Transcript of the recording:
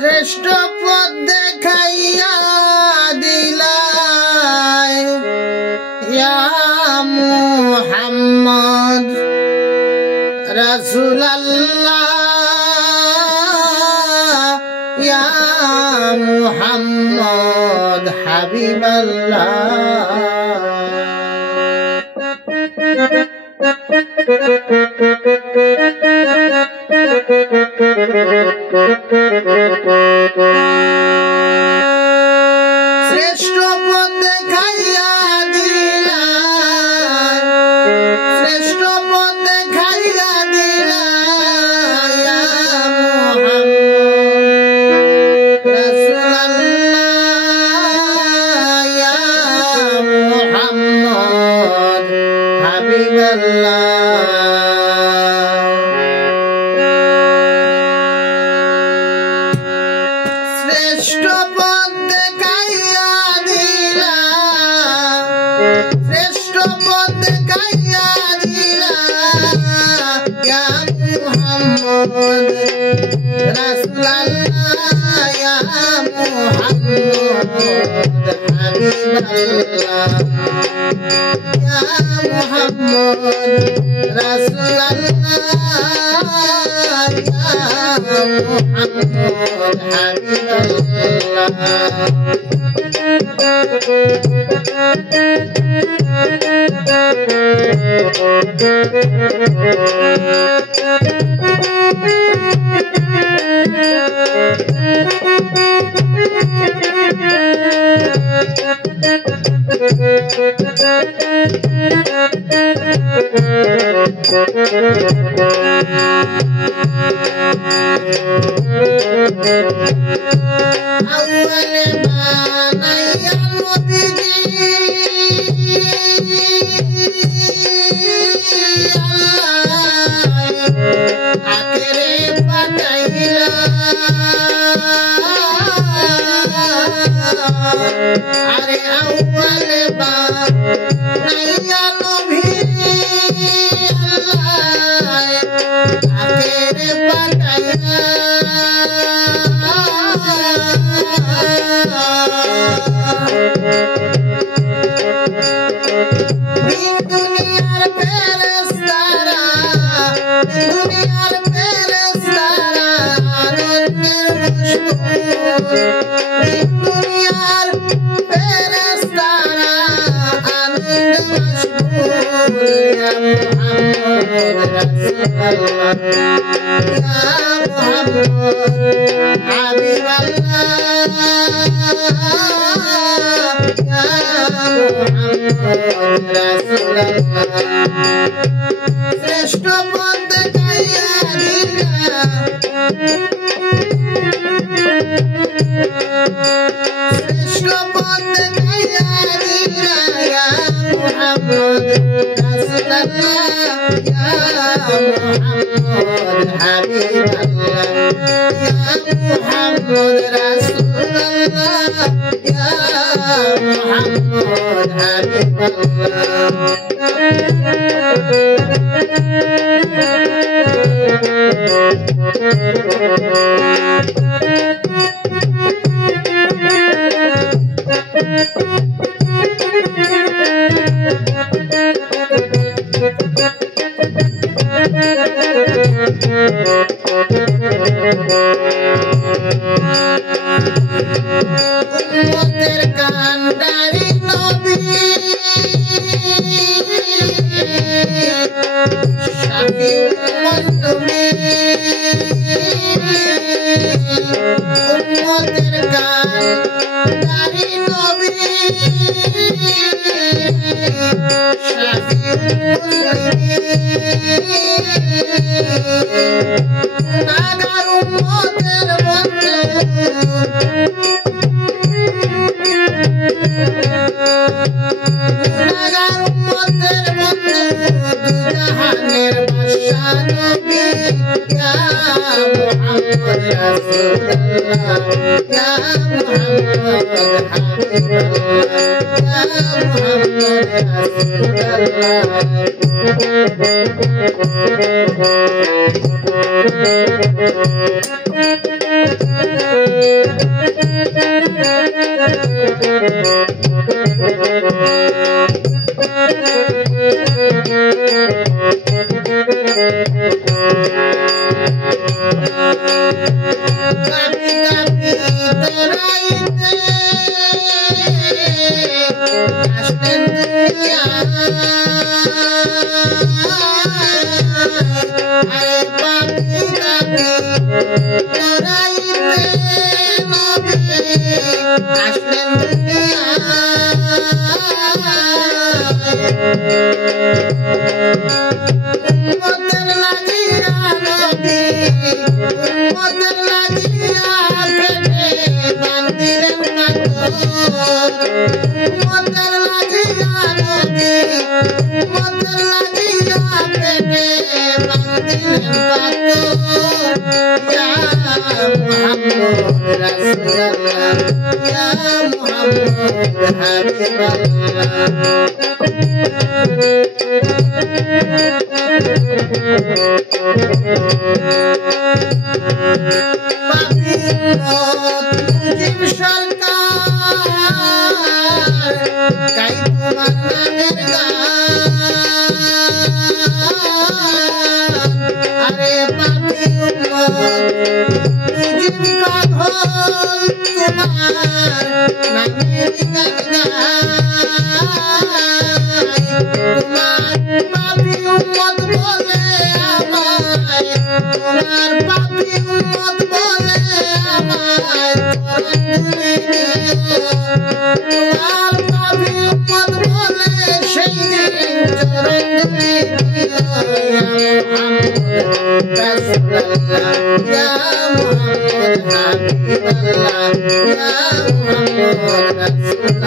শ্রেষ্ঠ পথ দেখাইয়া দিলাই ইয়া মুহাম্মদ রাসূলুল্লাহ ইয়া মুহাম্মদ হাবিবাল্লাহ শ্রেষ্ঠ পথ দেখাইয়া দিলাই শ্রেষ্ঠ পথ দেখাইয়া দিলাই ইয়া মুহাম্মদ রাসূলুল্লাহ ইয়া মুহাম্মদ হাবিবাল্লাহ শ্রেষ্ঠ পথ দেখাইয়া দিলা শ্রেষ্ঠ পথ দেখাইয়া দিলা ইয়া মুহাম্মদ রাসূলুল্লাহ ইয়া মুহাম্মদ হাবিবাল্লাহ ইয়া মুহাম্মদ রাসূলুল্লাহ ইয়া মুহাম্মদ হাবিবাল্লাহ أول ما نيا النبي आखिरी पटाइला अरे अव्वल बार नैया नबी आखिरी पटाइला दुनियार पेरेस्तारा दुनियार पेरेस्तारा आनंदेर मशहूर दुनियार पेरेस्तारा आनंद मशहूर या मुहम्मद रसूलुल्लाह या मुहम्मद हबीबल्लाह या मुहम्मद रसूलुल्लाह श्रेष्ठ पथ देखाइया दिला श्रेष्ठ पथ देखाइया दिला या मुहम्मद रसूलुल्लाह या मुहम्मद हबीबल्लाह या मुहम्मद रसूलुल्लाह या मुहम्मद हबीबल्लाह उम्मतेर कांडारी नबी शाफी उम्मत तुम्ही उम्मतेर कांडारी नबी शाफी नागार उम्मतेर बंधु गुनाहगार उम्मतेर बंधु दुजहानेर बादशाह नबी या मुहम्मद रसूलुल्लाह या मुहम्मद हबीबल्लाह या मुहम्मद रसूलुल्लाह আসলেন দুনিয়ায় উম্মতের লাগিয়া নবী উম্মতের লাগিয়া পেটে বান্ধিলেন কাতর উম্মতের লাগিয়া নবী উম্মতের লাগিয়া পেটে বান্ধিলেন কাতর ইয়া মুহাম্মদ রাসূলুল্লাহ ইয়া মুহাম্মদ হাবিবাল্লাহ পাপি উম্মত মুজিব সরকার গাই তোমার নামের গান আরে পাপি উম্মত মুজিব পাগল তোমার নামের গান গাই তোমার পাপি উম্মত বলে আমায় তোমার পাপি উম্মত বলে আমায় তোমার পাপি উম্মত বলে সেই দিন চরণ রাসূলুল্লাহ ইয়া মুহাম্মদ হাবিবাল্লাহ ইয়া মুহাম্মদ রাসূলুল্লাহ